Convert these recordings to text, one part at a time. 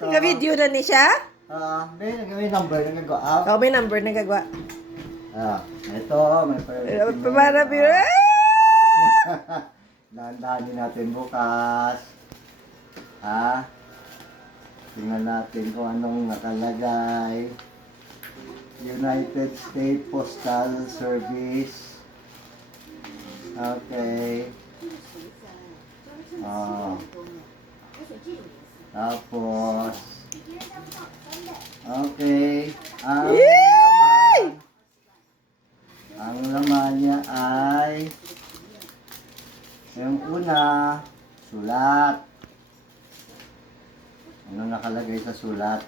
Nga-video na ni siya? May number na nag-go-out. Oo, may number na gagwa. Ito, may Para biro. Dahan-dahanin natin bukas. Tingnan natin kung anong nakalagay. United States Postal Service. Okay. Tapos, okay. Ang laman niya ay yung una, sulat. Ano nakalagay sa sulat?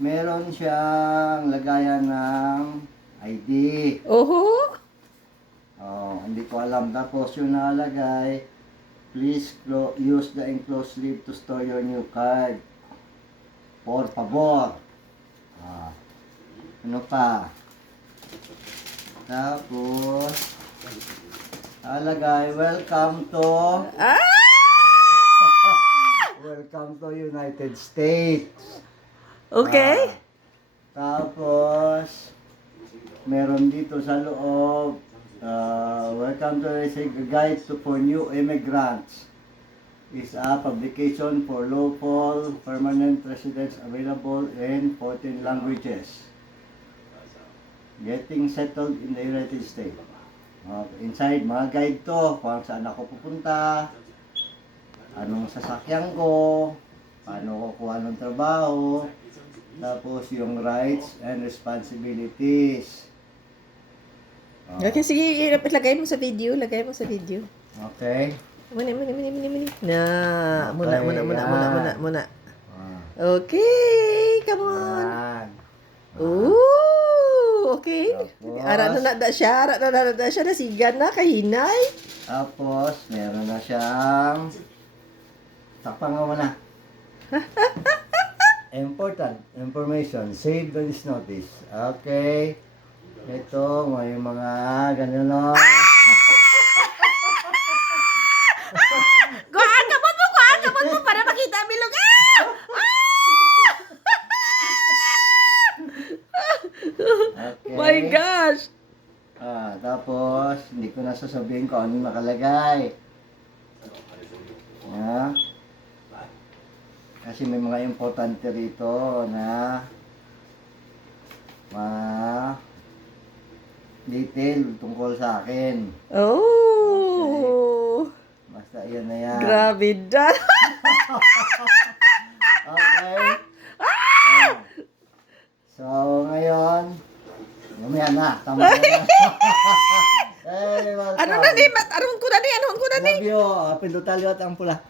Meron siyang lagayan ng ID. Oho. Hindi ko alam. Tapos yung nakalagay, please use the enclosed sleeve to store your new card. Por favor. Ano pa? Tapos, nakalagay, welcome to welcome to United States. Okay. Tapos, meron dito sa loob, welcome to a guide for new immigrants. Is a publication for local permanent residents available in 14 languages. Getting settled in the United States. Inside, mga guide to, kung saan ako pupunta, anong sasakyan ko, paano ko kuha ng trabaho, tapos yung rights and responsibilities. Okay, sige, lagay mo sa video, Okay. Muna. Na, muna. Ah. Okay, come on. Yan. Ooh, okay. Tapos, Ara na siya, nasigan na, kahinay. Tapos, meron na siyang takpan nga muna. Important information. Save this notice. Okay. Ito, may mga ganyan no. Kuhaan mo, para makita ang bilog. Okay. My gosh. Tapos, hindi ko na sasabihin kung anong nakalagay. Kasi may mga importante rito na detail tungkol sa akin. Oh. Basta yan na yan. Grabe da. Okay. So, ngayon, mamaya na. Tama na. Hey, welcome. Ano na ni? Aron ko na ni. Love you. Pindutal yun ang pula.